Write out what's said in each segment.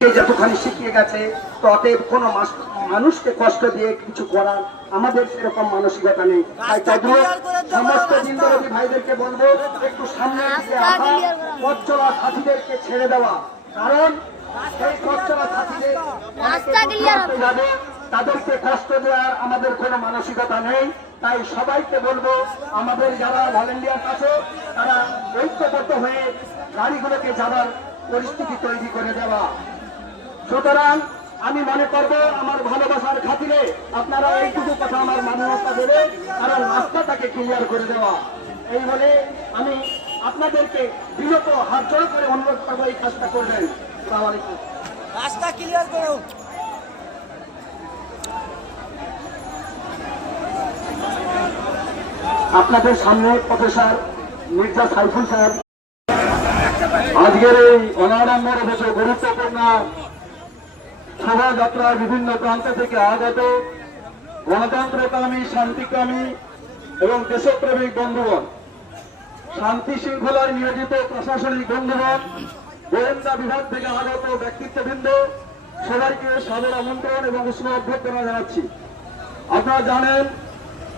যতখানি শিখিয়ে গেছে, তো অতএব কোনো মানুষকে কষ্ট দিয়ে কিছু করার আমাদের সেরকম মানসিকতা নেই। তাই তদ্রুপ সমস্ত দিনদরদী ভাইদেরকে বলবো, একটু সামনের দিকে আসা, পথ চলা সাথীদেরকে ছেড়ে দেওয়া। কারণ সেই পথ চলা সাথীদের যাবে, তাদেরকে কষ্ট দেওয়ার আমাদের কোনো মানসিকতা নেই। তাই সবাইকে বলবো, আমাদের যারা ভলেন্টিয়ার আছে তারা ঐক্যবদ্ধ হয়ে গাড়িগুলোকে যাওয়ার পরিস্থিতি তৈরি করে দেওয়া। সুতরাং আমি মনে করব, আমার ভালোবাসার খাতিরে আপনারা এইটুকু কথা আমার মানবতা দেবে, কারণ রাস্তাটাকে ক্লিয়ার করে দেওয়া। এই বলে আমি আপনাদেরকে বিনত হাত জোড় করে অনুরোধ করবো এই কাজটা করবেন। আসসালামু আলাইকুম। রাস্তা ক্লিয়ার করো। আপনাদের সামনে প্রফেসর মির্জা সাইফুল সাহেব আজকের এই অনারম্বর বছর গুরুত্বপূর্ণ শোভাযাত্রার বিভিন্ন প্রান্ত থেকে আগত গণতন্ত্রকামী, শান্তিকামী এবং দেশপ্রেমিক বন্ধুগণ, শান্তি শৃঙ্খলায় নিয়োজিত প্রশাসনিক বন্ধুগণ, গোয়েন্দা বিভাগ থেকে আগত ব্যক্তিত্ববৃন্দ, সবাইকে সাদর আমন্ত্রণ এবং উষ্ণ অভ্যর্থনা জানাচ্ছি। আপনারা জানেন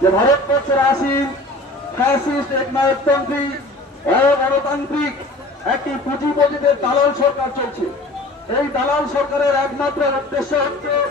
যে ভারতবর্ষের আসীন ফ্যাসিস্ট একনায়কতন্ত্রী অগণতান্ত্রিক একটি পুঁজিপতিদের দালাল সরকার চলছে। এই দালাল সরকারের একমাত্র উদ্দেশ্য হচ্ছে